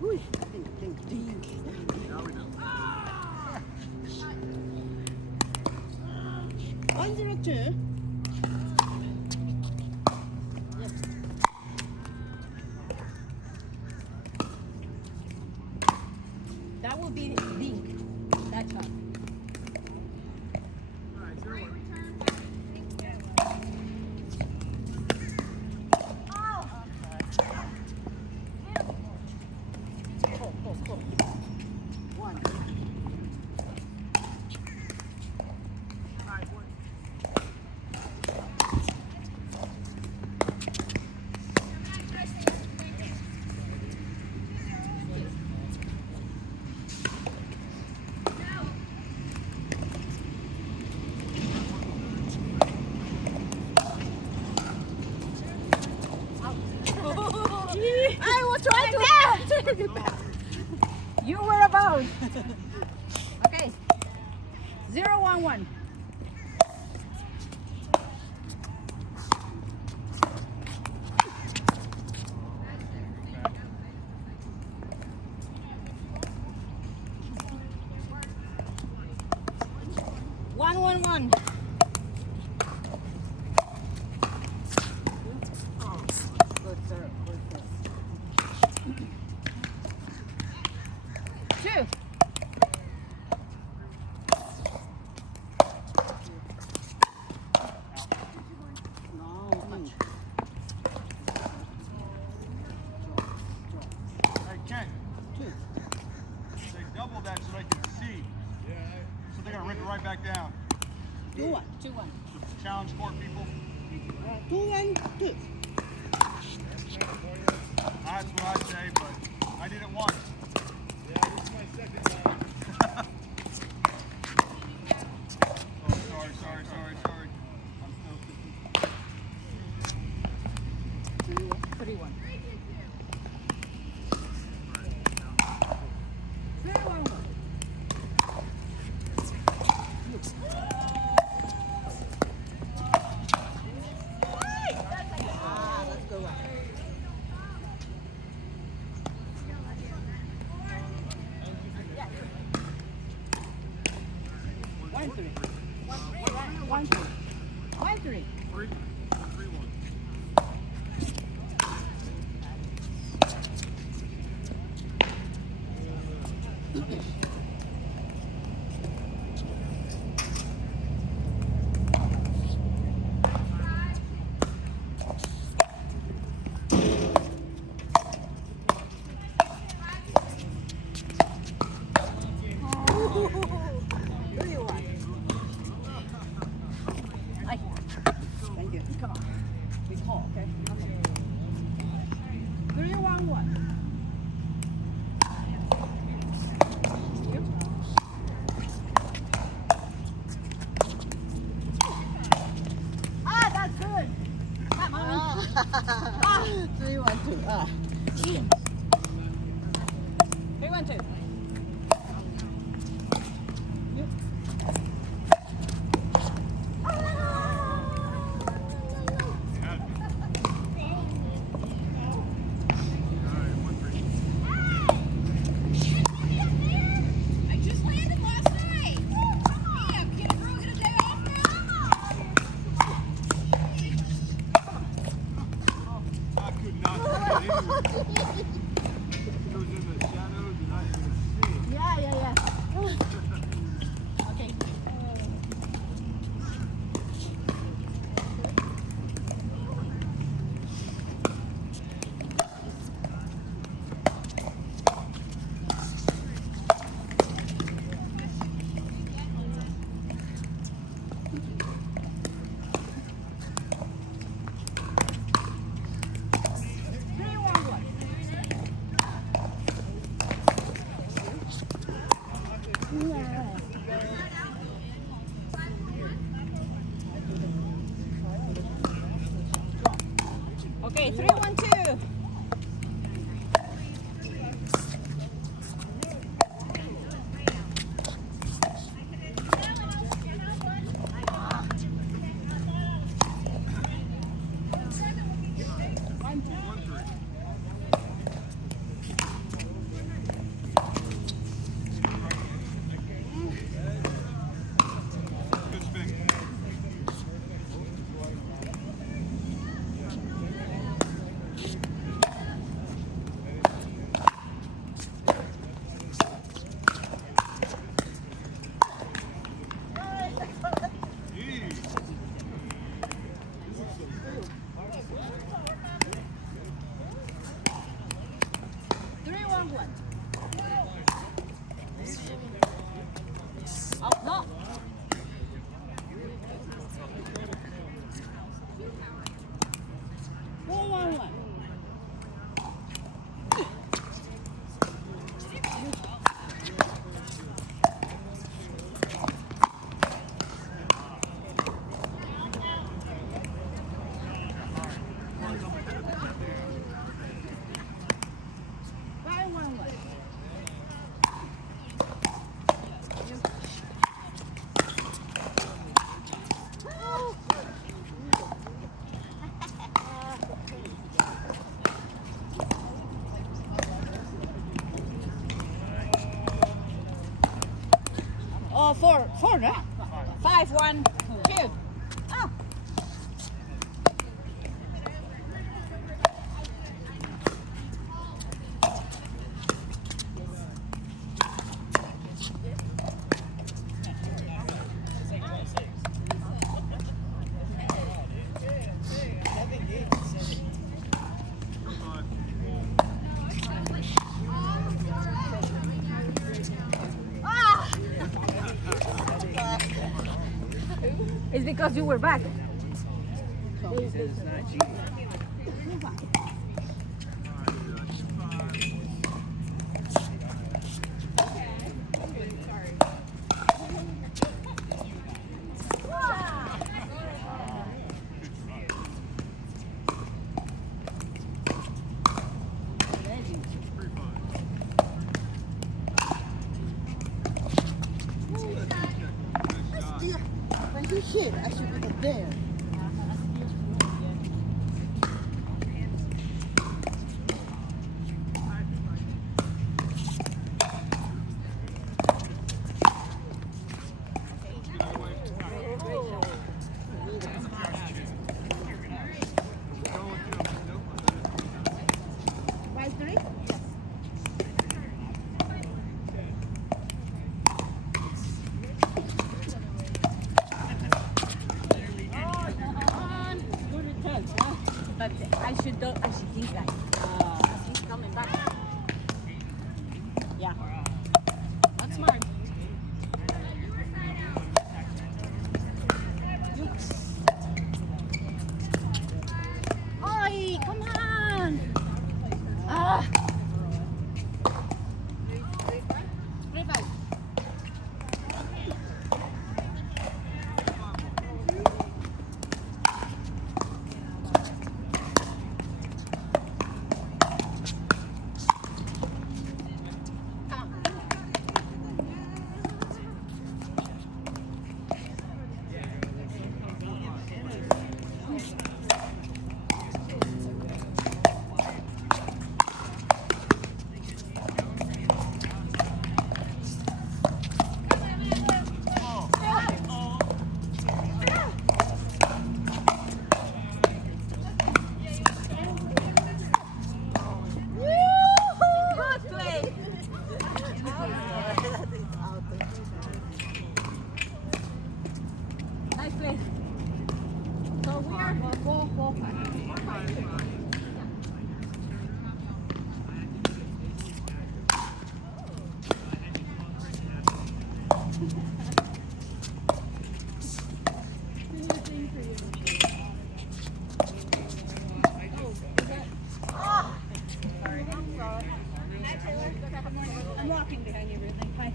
Whoosh. Ding, ding, ding. Now we know. 102. That will be ding. That's all. All right, 0-1. Pull. 1. All right, 1. I was trying to. You were about. Okay. 0-1-1. One. Good girl. 2. No, much. Hey, Ken, 2. they doubled that so they can see. Yeah. So they're going to rip it right back down. 2-1. Challenge court people. 2-1. 2. That's what I say, but I did it once. Yeah, this is my second time. Oh, sorry. I'm still 3-1. 0-1-1. Let's go right. 1-3. 1-3. 1-3. 3-1. Thank you. Come on. We call, okay? 3-1-1. That's good. Come on. 3-1-2. 3-1-2. I just landed last night. Damn, can a girl get a day off I could not see it anywhere. It was in the shadows and I didn't even see it. Yeah. Okay. Okay, 3-1-2. One, two. long one. Oh, no. Four, one, one. Five, one, one. Oh, four, no? 5, 1, 2. Oh. It's because you were back. He says it's not cheating. When you hit, I should be there. Five, 3? But I should think that he's coming back. Yeah. That's smart. Oi, come on. Ah. 3, 5. Nice play. So we are 4, 5. I'm walking behind you, really. Hi.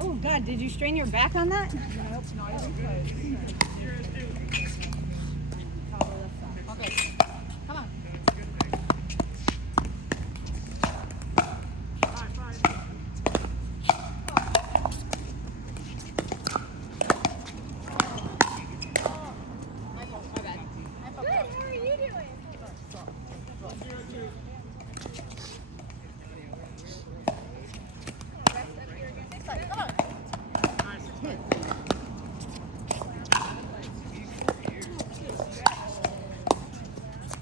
Oh, God, did you strain your back on that? Okay, come on. My fault, my bad. I fucked up. How are you doing? Come on.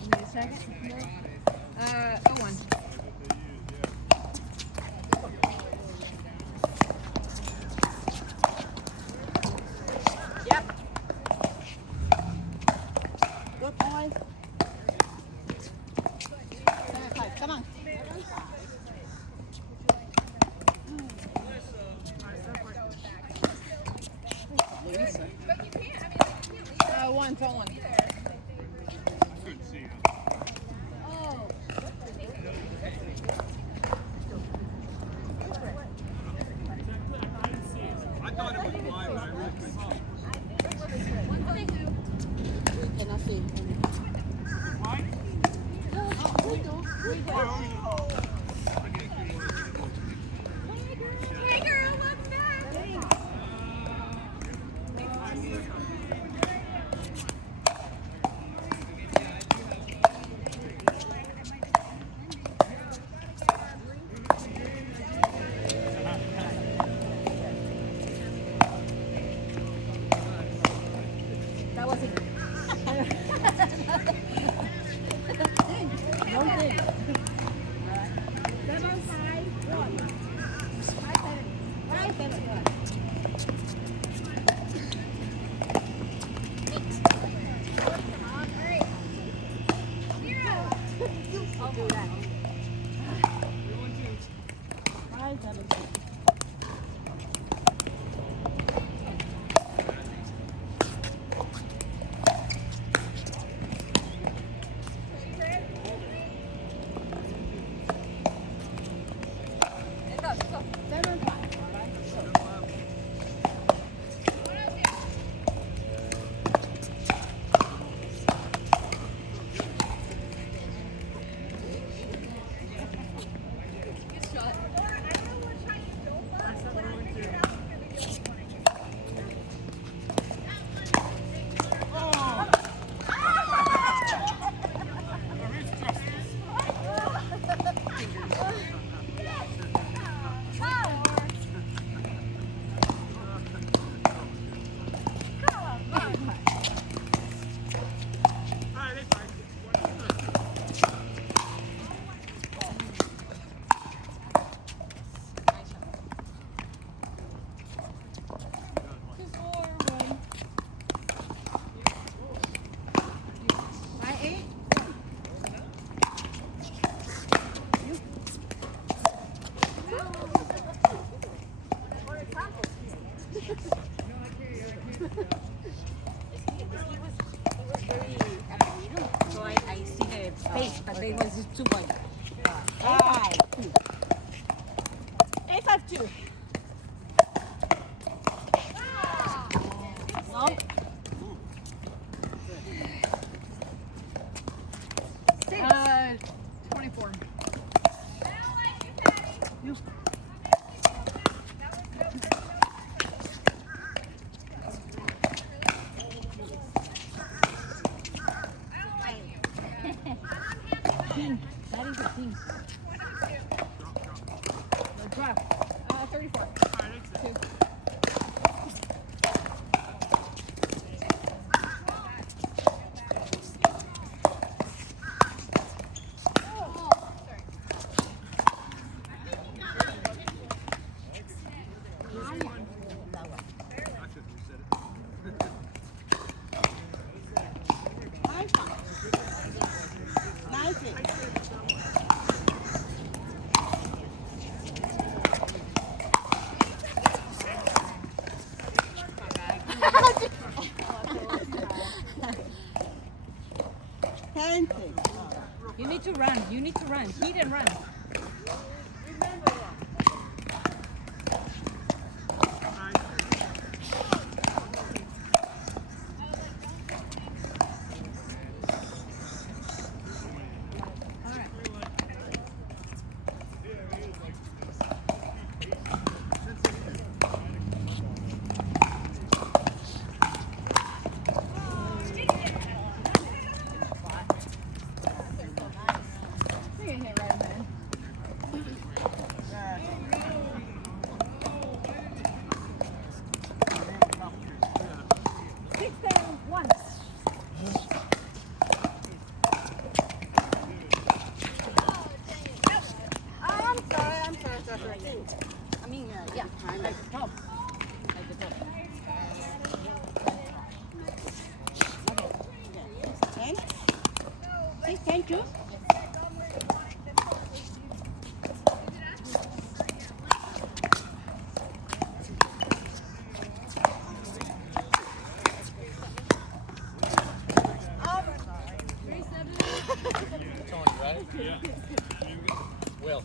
Give me a second. Go on. Yep. Good boy. 5, come on. Hey girl, welcome back. That was it. One thing. 7-5-1. 5-7-1. I'll do that. 5-7-2. Let's go. 7-5. All right. So I see the space, but it was just 2 points. 8-5-2. 8-5-2. No. 24. That is a team. The draft. 34. You need to run. You need to run. Hit and run. I mean, yeah, like the top. Like the top. Okay. 10? 10, choose? It's on you, right? Yeah. Will.